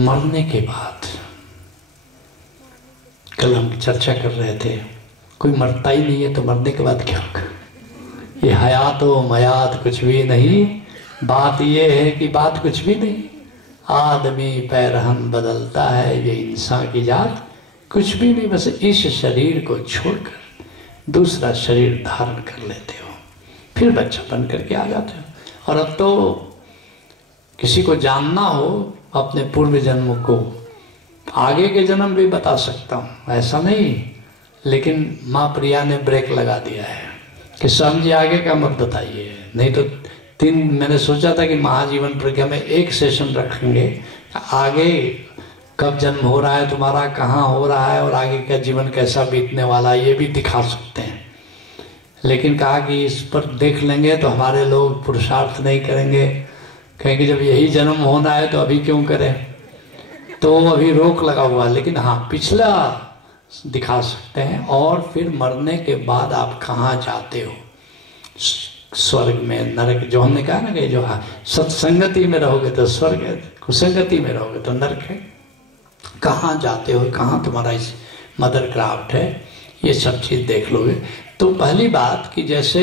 मरने के बाद, कल हम चर्चा कर रहे थे, कोई मरता ही नहीं है तो मरने के बाद क्या होगा? ये हयात व मयात कुछ भी नहीं, बात ये है कि बात कुछ भी नहीं। आदमी पैरहन बदलता है, ये इंसान की जात कुछ भी नहीं। बस इस शरीर को छोड़कर दूसरा शरीर धारण कर लेते हो, फिर बच्चा बन करके आ जाते हो। और अब तो किसी को जानना हो अपने पूर्व जन्म को, आगे के जन्म भी बता सकता हूँ, ऐसा नहीं, लेकिन माँ प्रिया ने ब्रेक लगा दिया है कि स्वामी जी आगे का मत बताइए, नहीं तो मैंने सोचा था कि महाजीवन प्रज्ञा में एक सेशन रखेंगे, आगे कब जन्म हो रहा है तुम्हारा, कहाँ हो रहा है और आगे का जीवन कैसा बीतने वाला है, ये भी दिखा सकते हैं। लेकिन कहा कि इस पर देख लेंगे तो हमारे लोग पुरुषार्थ नहीं करेंगे, कहेंगे जब यही जन्म होना है तो अभी क्यों करें, तो अभी रोक लगा हुआ। लेकिन हाँ, पिछला दिखा सकते हैं। और फिर मरने के बाद आप कहाँ जाते हो, स्वर्ग में, नरक, जो हमने कहा ना कि जो सत्संगति में रहोगे तो स्वर्ग है, कुसंगति में रहोगे तो नरक है। कहाँ जाते हो, कहाँ तुम्हारा इस मदर क्राफ्ट है, ये सब चीज़ देख लोगे। तो पहली बात कि जैसे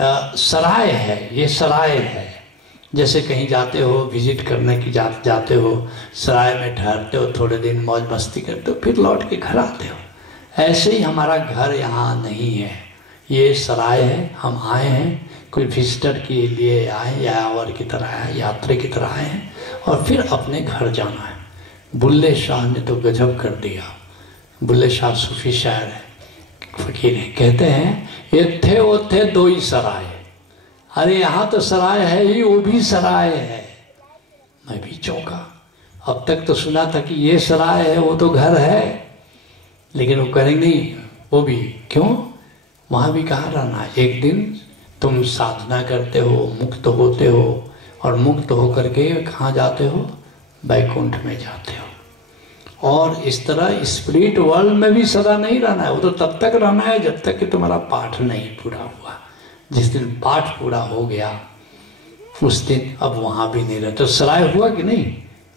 सराय है, ये सराय है, जैसे कहीं जाते हो विजिट करने की जाते हो, सराय में ठहरते हो, थोड़े दिन मौज मस्ती करते हो, फिर लौट के घर आते हो। ऐसे ही हमारा घर यहाँ नहीं है, ये सराय है। हम आए हैं, कोई विजिटर के लिए आए, यावर की तरह आए, यात्री की तरह आए हैं, और फिर अपने घर जाना है। बुल्ले शाह ने तो गजब कर दिया। बुल्ले शाह सूफी शायर है, फकीर है, कहते हैं एथे ओथे दो ही सराय। अरे यहाँ तो सराय है ही, वो भी सराय है। मैं भी चौंका, अब तक तो सुना था कि ये सराय है, वो तो घर है, लेकिन वो करेंगे नहीं, वो भी क्यों, वहाँ भी कहाँ रहना है। एक दिन तुम साधना करते हो, मुक्त होते हो, और मुक्त होकर के कहाँ जाते हो, वैकुंठ में जाते हो। और इस तरह स्पिरिट वर्ल्ड में भी सदा नहीं रहना है, वो तो तब तक रहना है जब तक कि तुम्हारा पाठ नहीं पूरा हुआ। जिस दिन पाठ पूरा हो गया उस दिन अब वहाँ भी नहीं रहते। तो सराय हुआ कि नहीं,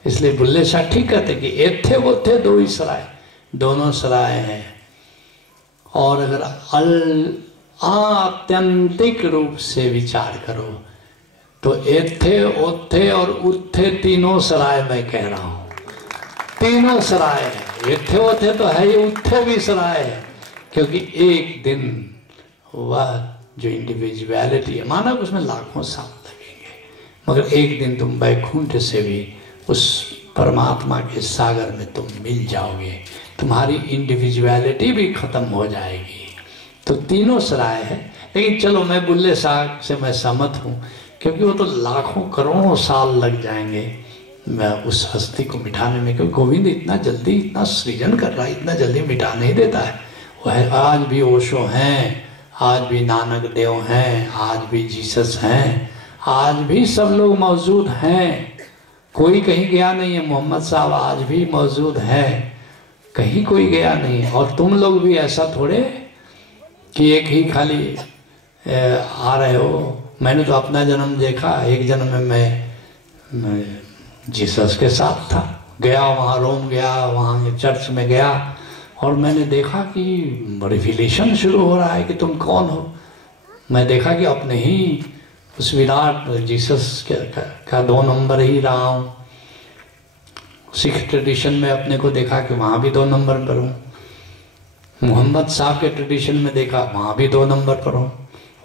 इसलिए बुल्ले शाह ठीक कहते कि एथे वो थे दो ही सराय, दोनों सराय हैं। और अगर आत्यंतिक रूप से विचार करो तो एथे ओथे और उत्थे तीनों सराय मैं कह रहा हूँ, तीनों सराय है। एथे ओथे तो है, ये उत्थे भी सराय है, क्योंकि एक दिन वह जो इंडिविजुअलिटी है, माना उसमें लाखों साल लगेंगे, मगर एक दिन तुम वैकुंठ से भी उस परमात्मा के सागर में तुम मिल जाओगे, तुम्हारी इंडिविजुअलिटी भी खत्म हो जाएगी। तो तीनों सराय है। लेकिन चलो, मैं बुल्ले शाह से मैं सहमत हूँ, क्योंकि वो तो लाखों करोड़ों साल लग जाएंगे मैं उस हस्ती को मिटाने में, क्योंकि गोविंद इतना जल्दी इतना सृजन कर रहा है, इतना जल्दी मिटा नहीं देता है। वो है, आज भी ओशो हैं, आज भी नानक देव हैं, आज भी जीसस हैं, आज भी सब लोग मौजूद हैं, कोई कहीं गया नहीं है। मोहम्मद साहब आज भी मौजूद हैं, कहीं कोई गया नहीं है। और तुम लोग भी ऐसा थोड़े कि एक ही खाली आ रहे हो। मैंने तो अपना जन्म देखा, एक जन्म में मैं जीसस के साथ था, गया वहाँ रोम गया, वहाँ चर्च में गया, और मैंने देखा कि रिविलेशन शुरू हो रहा है कि तुम कौन हो। मैं देखा कि अपने ही उस विराट जीसस का 2 नंबर ही रहा हूँ। सिख ट्रेडिशन में अपने को देखा कि वहाँ भी 2 नंबर पर हूँ। मोहम्मद साहब के ट्रेडिशन में देखा, वहाँ भी 2 नंबर पर हूँ।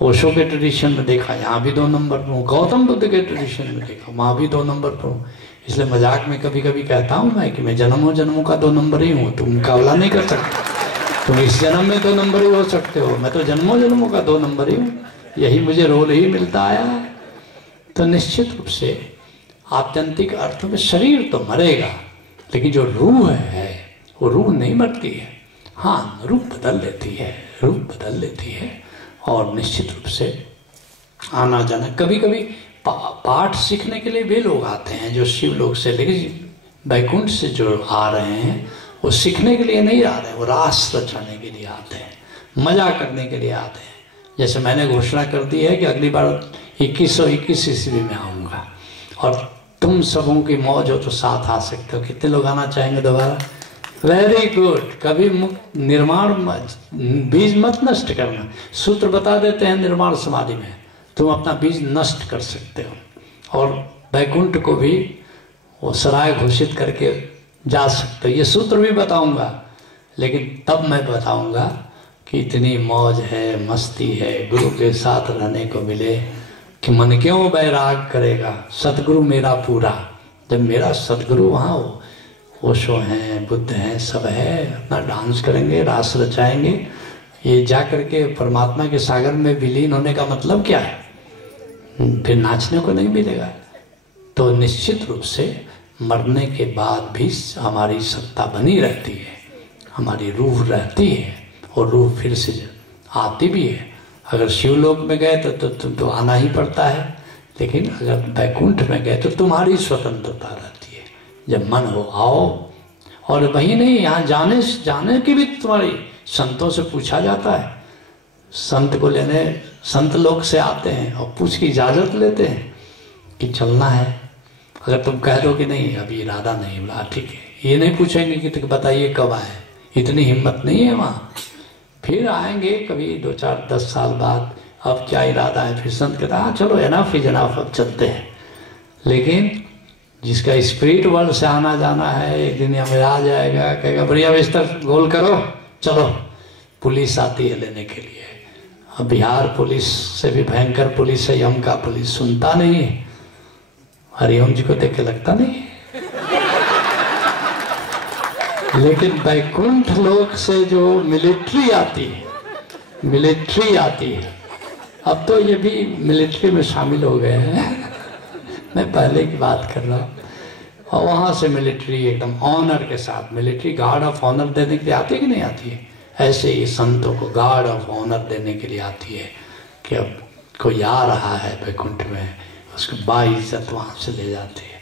ओशो के ट्रेडिशन में देखा, यहाँ भी 2 नंबर पर हूँ। गौतम बुद्ध के ट्रेडिशन में देखा, वहाँ भी 2 नंबर पर हूँ। इसलिए मजाक में कभी कभी कहता हूँ मैं कि मैं जन्मों का 2 नंबर ही हूँ, तुम मुकाबला नहीं कर सकते। तुम इस जन्म में 2 नंबर ही हो सकते हो, मैं तो जन्मों का 2 नंबर ही हूँ, यही मुझे रोल ही मिलता आया है। तो निश्चित रूप से आत्यंतिक अर्थ में शरीर तो मरेगा, लेकिन जो रूह है वो रूह नहीं मरती है। हाँ, रूप बदल लेती है, रूप बदल लेती है। और निश्चित रूप से आना जाना, कभी कभी पाठ सीखने के लिए भी लोग आते हैं जो शिव लोक से, लेकिन वैकुंठ से जो आ रहे हैं वो सीखने के लिए नहीं आ रहे हैं, वो रास रचाने के लिए आते हैं, मजा करने के लिए आते हैं। जैसे मैंने घोषणा कर दी है कि अगली बार 2121 ईस्वी में आऊँगा, और तुम सबों की मौज हो तो साथ आ सकते हो। कितने लोग आना चाहेंगे दोबारा? Very good. कभी निर्माण बीज मत नष्ट करना। सूत्र बता देते हैं निर्माण समाधि में, तुम अपना बीज नष्ट कर सकते हो और वैकुंठ को भी वो सराय घोषित करके जा सकते हो। ये सूत्र भी बताऊंगा, लेकिन तब मैं बताऊंगा कि इतनी मौज है, मस्ती है, गुरु के साथ रहने को मिले कि मन क्यों बैराग करेगा, सतगुरु मेरा पूरा। जब मेरा सतगुरु वहाँ हो, ओशो हैं, बुद्ध हैं, सब है, अपना डांस करेंगे, रास रचाएंगे। ये जा करके परमात्मा के सागर में विलीन होने का मतलब क्या है? फिर नाचने को नहीं मिलेगा। तो निश्चित रूप से मरने के बाद भी हमारी सत्ता बनी रहती है, हमारी रूह रहती है और रूह फिर से आती भी है। अगर शिवलोक में गए तो आना ही पड़ता है, लेकिन अगर वैकुंठ में गए तो तुम्हारी स्वतंत्रता रहती है। जब मन हो आओ। और वही नहीं, यहाँ जाने की भी तुम्हारी, संतों से पूछा जाता है। संत को लेने संत लोग से आते हैं और पूछ की इजाज़त लेते हैं कि चलना है। अगर तुम कह दो कि नहीं अभी इरादा नहीं, बोला ठीक है, ये नहीं पूछेंगे कि तुम बताइए कब आए, इतनी हिम्मत नहीं है वहाँ। फिर आएंगे कभी 2, 4, 10 साल बाद, अब क्या इरादा है? फिर संत कहता हाँ चलो एनफ इज एनफ, अब चलते हैं। लेकिन जिसका स्पिरिट वर्ल्ड से आना जाना है, एक दिन हमें आ जाएगा, कहेगा बढ़िया बिस्तर गोल करो, चलो। पुलिस आती है लेने के लिए। अब बिहार पुलिस से भी भयंकर पुलिस है यम का पुलिस, सुनता नहीं है। हरिओम जी को देख के लगता नहीं है। लेकिन वैकुंठ लोक से जो मिलिट्री आती है, मिलिट्री आती है। अब तो ये भी मिलिट्री में शामिल हो गए हैं। मैं पहले की बात कर रहा हूँ। और वहाँ से मिलिट्री एकदम ऑनर के साथ, मिलिट्री गार्ड ऑफ ऑनर देने के लिए आती है कि नहीं आती है? ऐसे ही संतों को गार्ड ऑफ ऑनर देने के लिए आती है कि अब कोई आ रहा है वैकुंठ में, उसको बाइज्जत वहाँ से ले जाते हैं।